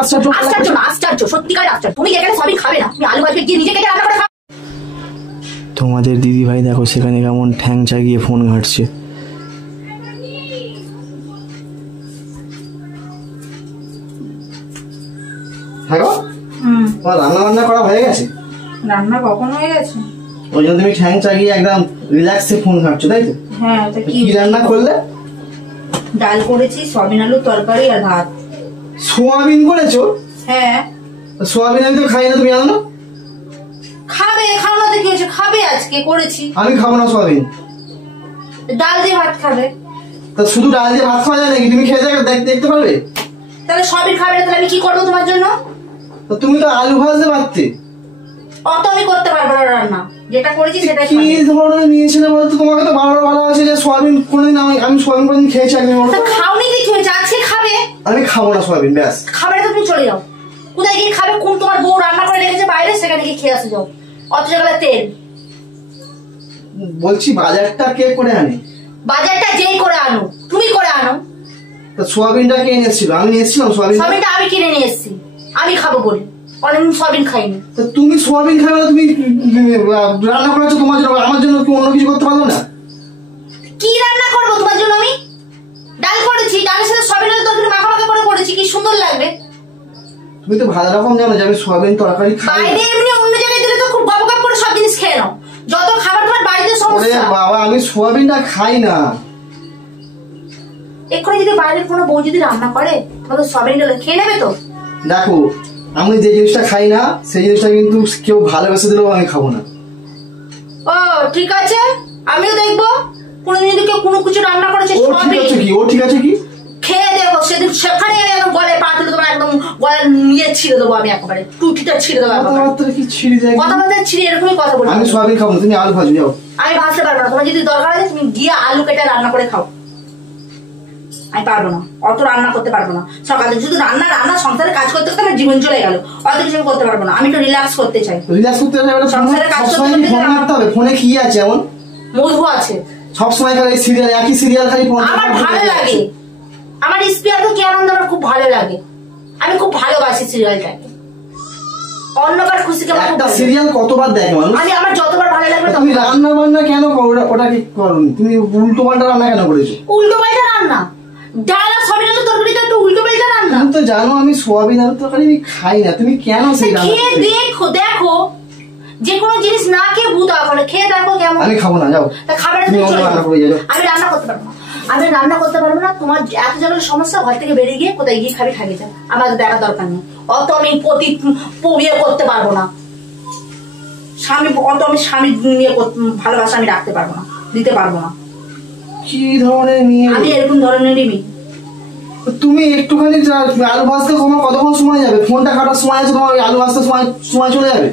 আশ্চর্য আশ্চর্য না, আশ্চর্য, সত্যিকার আশ্চর্য। তুমি এখানে সবই খাবে না, তুমি আলু ভাজবে গিয়ে নিজে কেটে রান্না করে খাও। তোমাদের দিদি ভাই দেখো সেখানে কেমন ঠ্যাং চাগিয়ে ফোন ঘাটছে। হ্যাঁ গো, তোমার রান্না বান্না করা হয়ে গেছে? রান্না কখন হয়ে গেছে? ওই জন্য তুমি ঠ্যাং চাগিয়ে একদম রিল্যাক্সে ফোন ঘাটছো, তাই তো? হ্যাঁ। কি রান্না করলে? ডাল করেছি, সয়াবিন আলু তরকারি আর ভাত। সোয়াবিন করেছো? হ্যাঁ। সোয়াবিন আমি তো খাই না, তুমি জানো না? খাবে, খাওয়াতে কি হয়েছে, খাবে, আজকে করেছি। আমি খাবো না সোয়াবিন। ডাল দিয়ে ভাত খাবে। তা শুধু ডাল দিয়ে ভাত খাওয়া যায় নাকি? তুমি খেয়ে দেখতে পারবে? তাহলে সবই খাবে না, তাহলে আমি কি করবো তোমার জন্য? তুমি তো আলু ভাজতে পারতে। অত আমি করতে পারবো না রান্না, যেটা করেছি সেটাই কি ধরনের নিয়েছিলে বলতো? তোমাকে তো বারবার বলা আছে যে সোয়াবিন কোনোদিন আমি সোয়াবিন কোনোদিন খেয়েছি একদিন। খাওনি দেখি হয়েছে, আজকে খাবে। আমি খাবো না সোয়াবিন, ব্যাস। খাবে না তো তুমি চলে যাও। কোথায় গিয়ে খাবে? কোন তোমার বউ রান্না করে রেখেছে বাইরে, সেখানে গিয়ে খেয়ে আসে যাও। অত জায়গায় তেল। বলছি বাজারটা কে করে আনে? বাজারটা যেই করে আনো, তুমি করে আনো। তা সোয়াবিনটা কে এনেছিল? আমি নিয়েছিলাম সোয়াবিন। সোয়াবিনটা আমি কিনে নিয়ে এসেছি, আমি খাবো বলে। অনেকদিন সোয়াবিন খাইনি। তা তুমি সোয়াবিন খাবে না, তুমি রান্না করেছো তোমার জন্য, আমার জন্য কি অন্য কিছু করতে পারলো না? কি রান্না করবো তোমার জন্য? আমি ডাল করেছি, ডালের সাথে সোয়াবিনের তরকারি মাখা করে করেছি, কি সুন্দর লাগবে। তুমি তো ভালো রকম জানো যে আমি সোয়াবিন তরকারি খাই। বাইরে এমনি অন্য জায়গায় দিলে তো খুব গপ করে সব জিনিস খেয়ে নাও। যত খাবার তোমার বাড়িতে সমস্যা। বাবা, আমি সোয়াবিনটা খাই না। এক্ষুনি যদি বাইরের কোনো বউ যদি রান্না করে, তাহলে সোয়াবিনটা খেয়ে নেবে তো? দেখো, আমি যে জিনিসটা খাই না সেই জিনিসটা কিন্তু কেউ ভালোবেসে দিলেও আমি খাবো না। ও ঠিক আছে, আমিও দেখবো কোনদিন যদি কেউ কোনো কিছু রান্না করেছে। ও ঠিক আছে কি? ও ঠিক আছে কি? খেয়ে দেখো, সেদিন সেখানে একদম গলায় পা তুলে তোমার একদম গলায় নিয়ে ছিঁড়ে দেবো আমি, একেবারে টুটিটা ছিঁড়ে দেবো। কথাবার্তা কি ছিঁড়ে যায়? কথাবার্তা ছিঁড়ে এরকমই কথা বলি। আমি সোয়াবিন খাবো না, তুমি আলু ভাজি যাও। আমি ভাজতে পারবো না, তোমার যদি দরকার আছে তুমি গিয়ে আলু কেটে রান্না করে খাও। আমি পারবো না, অত রান্না করতে পারবো না। সকালে শুধু রান্না সংসারে কাজ করতে করতে আমার জীবন চলে গেল। অত কিছু আমি করতে পারবো না, আমি একটু রিল্যাক্স করতে চাই। রিল্যাক্স করতে চাই? সংসারে কাজ করতে হবে। ফোনে কি আছে এমন? মধু আছে। সবসময় খালি সিরিয়াল, একই সিরিয়াল খালি। আমার ভালো লাগে, আমার স্পিয়ার তো কি আনন্দ, আমার খুব ভালো লাগে। আমি খুব ভালোবাসি সিরিয়ালটাকে। অন্যবার খুশি কেমন একটা সিরিয়াল কতবার দেখে মানুষ? আমি আমার যতবার ভালো লাগবে। তুমি রান্না বান্না কেন করো? ওটা কি করনি তুমি? উল্টো পাল্টা রান্না কেন করেছো? উল্টো পাল্টা রান্না? ডাল আর সয়াবিন আলু তরকারিটা একটু উল্টো পাল্টা রান্না। তুমি তো জানো আমি সোয়াবিন আলু তরকারি আমি খাই না, তুমি কেন সেই রান্না? খেয়ে দেখো, দেখো যে কোনো জিনিস না খেয়ে ভূত করে, খেয়ে দেখো কেমন। আমি খাবো না, যাও। খাবার আমি রান্না করতে পারবো না, আমি রান্না করতে পারবো না। তোমার এত জায়গায় সমস্যা, ঘর থেকে বেরিয়ে গিয়ে কোথায় গিয়ে খাবি খাবি যা, আমার দেখার দরকার নেই। অত আমি বিয়ে করতে পারবো না। অত আমি স্বামী নিয়ে ভালোবাসা আমি রাখতে পারবো না, দিতে পারবো না। কি ধরনের নিয়ে? আমি এরকম ধরনেরই মেয়ে। তুমি একটুখানি আলু ভাজতে তোমার কতক্ষণ সময় যাবে? ফোনটা কাটার সময় আছে, তোমার আলু ভাজতে সময় চলে যাবে।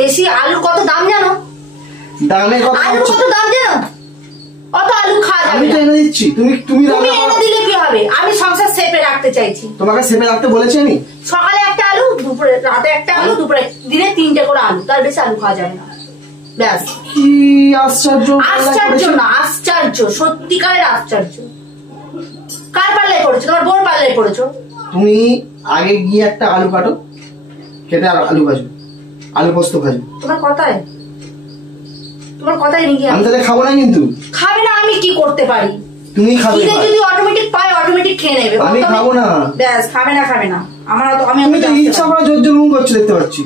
বেশি আলুর কত দাম জানো? দামের কথা? আলুর কত দাম জানো? অত আলু খাওয়া যাবে। আমি তো এনে দিচ্ছি, তুমি এনে দিলে কি হবে? আমি সংসার সেপে রাখতে চাইছি। তোমাকে সেপে রাখতে বলেছি আমি? সকালে একটা আলু, দুপুরে রাতে একটা আলু, দুপুরে দিনে 3টে করে আলু, তার বেশি আলু খাওয়া যাবে না। ব্যাস। কি আশ্চর্য! আশ্চর্য না, আশ্চর্য, সত্যিকারের আশ্চর্য। কার পাল্লায় পড়েছো? তোমার বোর পাল্লায় পড়েছো। তুমি আগে গিয়ে একটা আলু কাটো, কেটে আর আলু ভাজো, আলু পোস্ত ভাজো। তোমার কথাই নাকি? আমি তাহলে খাবো না। কিন্তু খাবে না, আমি কি করতে পারি? তুমি খাবে। যদি অটোমেটিক পায়, অটোমেটিক খেয়ে নেবে। আমি খাবো না। ব্যাস, খাবে না। আমার তো আমি ইচ্ছা করে জোর জোর করছো, দেখতে পাচ্ছি।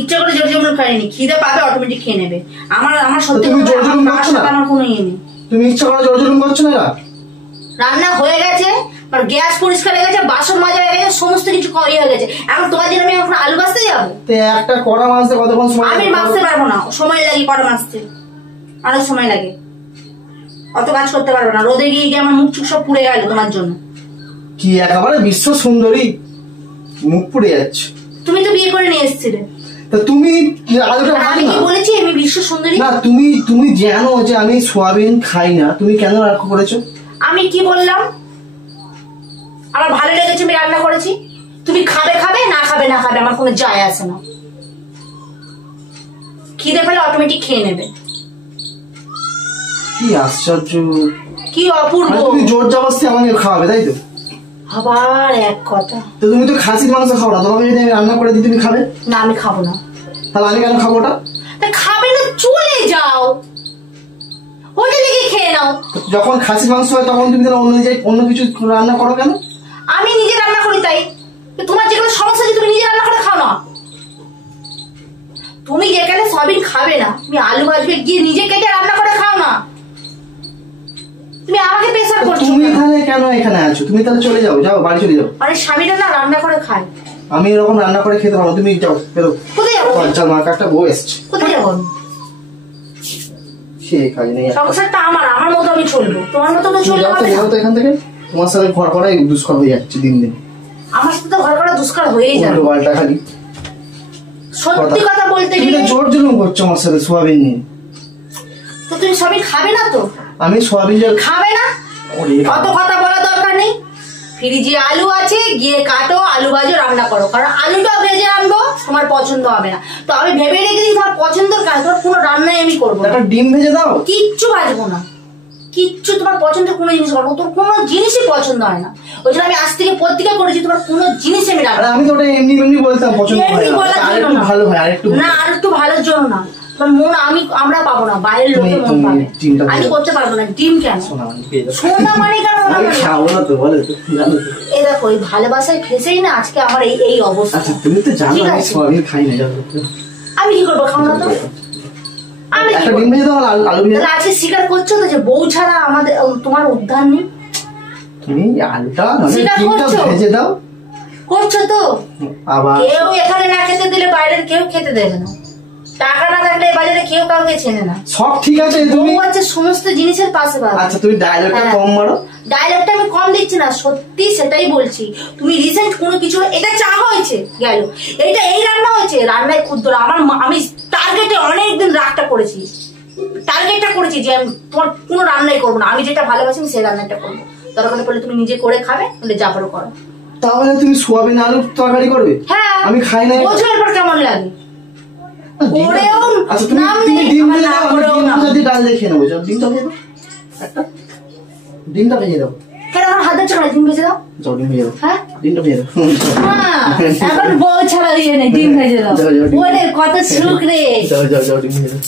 ইচ্ছা করে জোর জোর খাইনি, খিদে পাবে অটোমেটিক খেয়ে নেবে। আমার সত্যি তুমি জোর জোর করছো না? আমার কোনো ইয়ে নেই। তুমি ইচ্ছা করে জোর জোর করছো না? রান্না হয়ে গেছে, গ্যাস পরিষ্কার হয়ে গেছে, বাসন মাজা হয়ে গেছে, সমস্ত কিছু হয়ে গেছে। এখন তোমার জন্য আমি এখন আলু ভাজতে যাবো? একটা কড়া মাছতে কতক্ষণ সময়? আমি মাছতে পারবো না, সময় লাগে কড়া মাছতে, অনেক সময় লাগে। অত কাজ করতে পারবো না। রোদে গিয়ে গিয়ে আমার মুখ চুখ সব পুড়ে গেল তোমার জন্য। কি একেবারে বিশ্ব সুন্দরী, মুখ পুড়ে যাচ্ছে। তুমি তো বিয়ে করে নিয়ে এসেছিলে। তা তুমি আলুটা ভাজো না। আমি কি বলেছি আমি বিশ্ব সুন্দরী? না, তুমি জানো যে আমি সোয়াবিন খাই না, তুমি কেন রান্না করেছো? আমি কি বললাম? আমার ভালো লেগেছে, আমি রান্না করেছি। তুমি খাবে, না খাবে, আমার কোনো যায় আসে না। খিদে পেলে অটোমেটিক খেয়ে নেবে। কি আশ্চর্য, কি অপূর্ব! তুমি জোর জবরদস্তি আমাকে খাওয়াবে, তাই তো? আবার এক কথা। তো তুমি তো খাসির মাংস খাও না, তোমাকে যদি আমি রান্না করে দিই তুমি খাবে? না আমি খাবো না। তাহলে আমি কেন খাবো ওটা? খাবে না চলে যাও, হোটেলে গিয়ে খেয়ে নাও। যখন খাসির মাংস হয় তখন তুমি তাহলে অন্য কিছু রান্না করো কেন? আমি নিজে রান্না করি তাই। তোমার যেগুলো সমস্যা আছে তুমি নিজে রান্না করে খাও না। তুমি যেখানে সয়াবিন খাবে না, তুমি আলু ভাজবে গিয়ে নিজে কেটে রান্না করে খাও না। তুমি আমাকে প্রেসার করছো। তুমি তাহলে কেন এখানে আছো? তুমি তাহলে চলে যাও, যাও বাড়ি চলে যাও। আরে স্বামীরা না রান্না করে খায়। আমি এরকম রান্না করে খেতে পারবো, তুমি যাও বেরো। কোথায় যাবো? চল মার একটা বউ এসছে। কোথায় যাবো? সে কাজ নেই। সংসারটা আমার, আমার মতো আমি চলবো, তোমার মতো তো চলবে না। যাও তো এখান থেকে, তোমার সাথে ঘর করাই দুষ্কর হয়ে যাচ্ছে দিন দিন। আমার সাথে তো ঘর করা দুষ্কার হয়েই যাবে। উল্টো খালি সত্যি কথা বলতে তুমি গেলে তো জোর জুলুম করছো আমার সাথে সোয়াবিন নিয়ে। তো তুমি সবই খাবে না তো? আমি সোয়াবিন খাবে না, অত কথা বলা দরকার নেই। ফ্রিজে আলু আছে, গিয়ে কাটো, আলু ভাজো, রান্না করো। কারণ আলুটাও ভেজে আনবো, তোমার পছন্দ হবে না। তো আমি ভেবে রেখে দিই তোমার পছন্দের কাজ, তোমার কোনো রান্নাই আমি করবো না। একটা ডিম ভেজে দাও। কিচ্ছু ভাজবো না, কিচ্ছু তোমার পছন্দের কোনো জিনিস করবো, তোর কোনো জিনিসই পছন্দ হয় না। ওই জন্য আমি আজ থেকে প্রতিজ্ঞা করেছি তোমার কোনো জিনিস আমি রাখবো। আমি তো ওটা এমনি এমনি বলতাম পছন্দ হয় এমনি না, বলার আর জন্য একটু না। ভালো হয়, আর একটু না, আর একটু ভালোর জন্য না। তোমার মন আমরা পাবো না, বাইরের লোকে মন তুমি পাবে। ডিমটা আমি ভালো। করতে পারবো না। ডিম কেন? সোনা মানে পেয়ে যাও। সোনা মানে কেন? আমি খাবো না তো, বলে তো, জানো তো। এই দেখো, এই ভালোবাসায় ফেসেই না আজকে আমার এই অবস্থা। আচ্ছা তুমি তো জানো ঠিক আমি আছে। সোয়াবিন খাই না, জানো তো। আমি কি করবো? খাও না তো। আমি কি একটা করবো? ডিম ভেজে দাও, আর আলু ভেজে তাহলে দাও। আজকে স্বীকার করছো তো যে বউ ছাড়া আমাদের তোমার উদ্ধার নেই? তুমি আলুটা নয় সেটা ডিমটা করছো? ভেজে দাও। করছো তো। আবার কেউ এখানে না খেতে দিলে বাইরের কেউ খেতে দেবে না। টাকা না থাকলে এই বাজারে কেউ কাউকে চেনে না। সব ঠিক আছে, বউ তুমি হচ্ছে সমস্ত জিনিসের পাশে পাবে। আচ্ছা তুমি ডায়লগটা হ্যাঁ। কম মারো। ডায়লগটা আমি কম দিচ্ছি না, সত্যি সেটাই বলছি। তুমি রিসেন্ট কোনো কিছু, এটা চা হয়েছে গেল, এটা এই রান্না হয়েছে, রান্নায় ক্ষুদ্র আমি টার্গেটে অনেকদিন রাগটা করেছি, টার্গেটটা করেছি যে আমি তোমার কোনো রান্নাই করবো না। আমি যেটা ভালোবাসি আমি সেই রান্নাটা করবো। দরকার পড়লে তুমি নিজে করে খাবে, নাহলে যা পারো করো। তাহলে তুমি সোয়াবিন আলুর তরকারি করবে? হ্যাঁ, আমি খাই না। বোঝো এরপর কেমন লাগে। করেও আচ্ছা তুমি নাম তুমি নেই, ডিম আমার ভেজে না দাও, আমি করেও ডিম না। ভাজা দিয়ে ডাল দিয়ে খেয়ে নেবো। যাও ডিমটা ভেজে দাও, একটা ডিমটা ভেজে দাও। কেন আমার হাত ধরছো না? ডিম ভেজে দাও। যাও ডিম ভেজে দাও, হ্যাঁ, ডিমটা ভেজে দাও। এখন বউ ছাড়া দিয়ে নেই, ডিম ভেজে দাও। যাও, যাও, ডিম ওরে কত সুখ রে। যাও যাও যাও ডিম ভেজে দাও।